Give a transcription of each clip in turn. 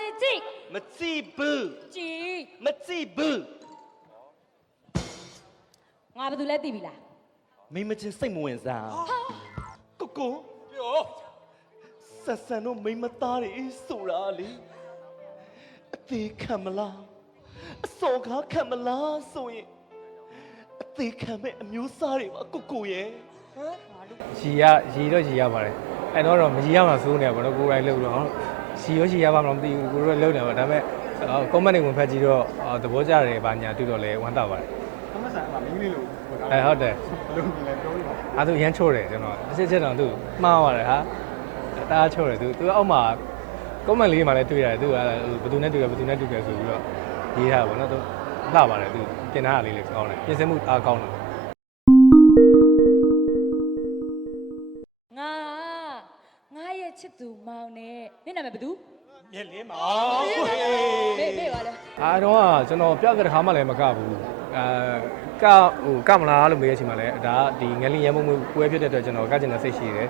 ကြည့်ကြည့်ကြည့်မကြည့်ဘူးကြည့်မကြည့်ဘူးငါဘာလို့လဲသိပြီလားမိမချင်းစိတ်မဝင်စားဟာကိုကိုပြောဆက်ဆံတော့မိမသားတွေဆိုတာလေအသေးခံမလားအစော်ကားခံမလားဆိုရင်အသေးခံမဲ့အမျိုးသားတွေပါကိုကိုရဲ့ရီရရီတော့ရီရပါတယ်အဲ့တော့တော့မရီရမှာစိုးနေပါတော့ကိုယ်တိုင်လှုပ်တော့ ရီရောရီရပါမလားမသိဘူးကိုယ်တို့လှုပ်နေပါဒါပေမဲ့ comment တွေဝင်ဖက်ကြည့်တော့သဘောကျတယ်ဘာညာတွေ့တော့လဲဝမ်းသာပါတယ်အမဆန်ကမင်းလေးလို့ဟိုအဲဟုတ်တယ်ဘလုံးကြီးလဲပြောလို့ပါအဲ့သူရမ်းချိုးတယ်ကျွန်တော်တစ်ချက်ချက်တော့သူမှားပါတယ်ဟာတအားချိုးတယ်သူသူအောက်မှာ comment လေးမှာလည်းတွေ့ရတယ်သူကဘယ်သူနဲ့တွေ့ရဘယ်သူနဲ့တွေ့ကြဆိုပြီးတော့ရေးထားပါတော့သူလှပါတယ်သူပြင်ထားတာလေးလေးကောင်းတယ်ပြင်ဆင်မှုအားကောင်းတယ်ငါငါရဲ့ချစ်သူမောင်နဲ့န င့်နာမည်ဘယ်သူမြက်လင်းပါဘေးဘေးပါလဲအားတော့ကကျွန်တော်ပြောက်တဲ့တစ်ခါမှလည်းမကဘူးအဲကဟိုကမလားလို့မေးရချင်ပါလဲဒါကဒီငလင်းရမမှုပွဲဖြစ်တဲ့အတွက်ကျွန်တော်ကကျင်တဲ့စိတ်ရှိတယ်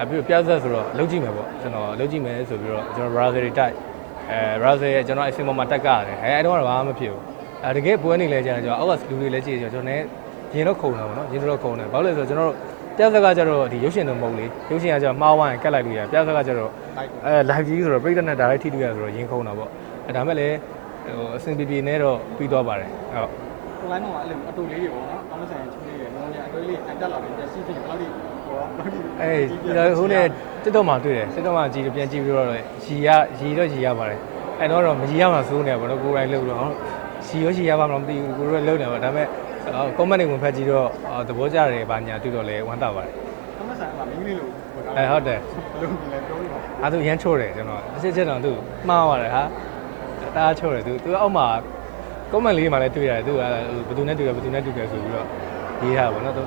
အပြီးတော့ပြောက်ဆက်ဆိုတော့လုံးကြည့်မယ်ပေါ့ကျွန်တော်လုံးကြည့်မယ်ဆိုပြီးတော့ကျွန်တော် browser တွေတိုက်အဲ browser ရဲ့ကျွန်တော်အစင်ပေါ်မှာတက်ကြရတယ်အဲအဲ့တော့ဘာမှမဖြစ်ဘူးအဲတကယ်ပွဲနေလဲကြာတယ်ကျွန်တော်အောက်ကလူတွေလည်းကြည့်ကြကျွန်တော်လည်းရင်တော့ခုံတာပေါ့နော်ရင်တော့ခုံတယ်ဘာလို့လဲဆိုတော့ကျွန်တော်တို့ ပြောက်ဆက်ကကျတော့ဒီရုပ်ရှင်တော့မဟုတ်လေရုပ်ရှင်ကကျတော့မှားဝိုင်းကတ်လိုက်လို့ရပြောက်ဆက်ကကျတော့အဲ live ကြီးဆိုတော့ပြိတ္တနဲ့ direct ထိတွေ့ရဆိုတော့ရင်ခုံတာပေါ့အဲဒါမဲ့လည်းဟိုအဆင်ပြေပြေနဲ့တော့ပြီးသွားပါတယ်ဟုတ်ကိုလိုင်းမှာအဲ့လိုအတူလေးတွေပေါ့နော်အမဆန်ချင်းလေးတွေလုံးဝအတူလေးအတက်လာတယ်ပြစီးဖြစ်ဘယ်လိုဒီဟိုဘယ်လိုဒီအေးဟိုနဲ့တက်တော့မှတွေ့တယ်တက်တော့မှကြည့်ပြန်ကြည့်ပြီးတော့ရီရရီတော့ရီရပါတယ်အဲ့တော့တော့မရီရမှာစိုးနေပါတော့ကိုယ်တိုင်လှုပ်တော့ရီရောရီရပါမလားမသိဘူးကိုယ်တို့လှုပ်နေပါဒါပေမဲ့ comment တွေဝင်ဖက်ကြည့်တော့သဘောကျတယ်ဘာညာတွေ့တော့လဲဝမ်းသာပါတယ်အမဆန်ကမင်းလေးလို့ဟိုအဲဟုတ်တယ်ဘလုံးကြီးလဲပြောလို့ပါအဲ့သူရမ်းချိုးတယ်ကျွန်တော်တစ်ချက်ချက်တော့သူမှားပါတယ်ဟာတအားချိုးတယ်သူသူအောက်မှာ comment လေးမှာလည်းတွေ့ရတယ်သူကဘယ်သူနဲ့တွေ့ရဘယ်သူနဲ့တွေ့ကြဆိုပြီးတော့ရေးထားပါတော့သူ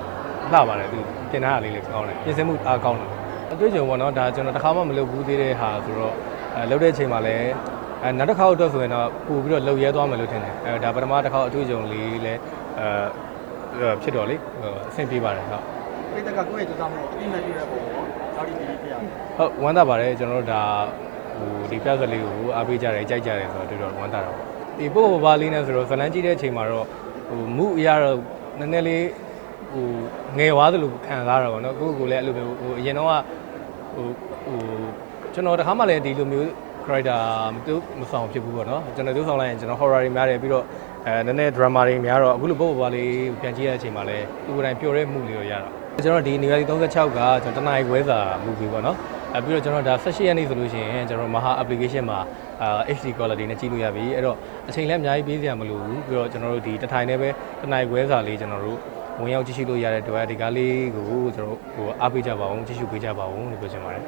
လှပါတယ်သူပြင်ထားတာလေးလေးကောင်းတယ်ပြင်ဆင်မှုအားကောင်းတယ်အတွေ့အကြုံပေါ့နော်ဒါကျွန်တော်တစ်ခါမှမလုပ်ဘူးသေးတဲ့ဟာဆိုတော့အဲလုပ်တဲ့အချိန်မှာလည်း အဲနောက်တစ်ခါတော့ဆိုရင်တော့ပို့ပြီးတော့လှုပ်ရဲသွားမယ်လို့ထင်တယ်အဲဒါပထမတစ်ခါအတွေ့အကြုံလေးလည်းအဲဖြစ်တော့လေအဆင်ပြေပါတယ်ဟုတ်ပိတ်တက်ကကိုယ့်ရဲ့ကြိုးစားမှုကိုအတိအမဲ့ပြုတဲ့ပုံပေါ့ဆောက်ဒီဒီပြရဟုတ်ဝမ်းသာပါတယ်ကျွန်တော်တို့ဒါဟိုဒီပြဿလေးကိုအားပေးကြတယ်ကြိုက်ကြတယ်ဆိုတော့တော်တော်ဝမ်းသာတာပေါ့ဒီပို့ဘာလေးနဲ့ဆိုတော့ဇလန်းကြည့်တဲ့အချိန်မှာတော့ဟိုမူအရာတော့နည်းနည်းလေးဟိုငယ်သွားသလိုခံစားရတာပေါ့နော်ကိုယ့်ကိုယ်လည်းအဲ့လိုမျိုးဟိုအရင်တော့ကဟိုဟိုကျွန်တော်တခါမှလည်းဒီလိုမျိုး character မတူမဆောင်ဖြစ်ဘူးပေါ့နော်ကျွန်တော်တူဆောင်လိုက်ရင်ကျွန်တော် horror တွေများတယ်ပြီးတော့အဲနည်းနည်း drama တွေများတော့အခုလိုပို့ဘာလေးပြန်ကြည့်ရတဲ့အချိန်မှာလည်းသူကိုယ်တိုင်ပျော်တဲ့မှုလေးတော့ရတာကျွန်တော်ဒီနေရာ36ကကျွန်တော်တနင်္လာရီခွဲစာ movie ပေါ့နော်အဲပြီးတော့ကျွန်တော်ဒါ18ရက်နေ့ဆိုလို့ရှိရင်ကျွန်တော်မဟာ application မှာအာ HD quality နဲ့ကြည့်လို့ရပြီအဲ့တော့အချိန်လည်းအများကြီးပေးစရာမလိုဘူးပြီးတော့ကျွန်တော်တို့ဒီတစ်ထိုင်နဲ့ပဲတနင်္လာရီခွဲစာလေးကျွန်တော်တို့ဝင်ရောက်ကြည့်ရှုလို့ရတဲ့အတွက်ဒီကားလေးကိုကျွန်တော်တို့ဟိုအားပေးကြပါအောင်ကြည့်ရှုပေးကြပါအောင်လို့ပြောချင်ပါတယ်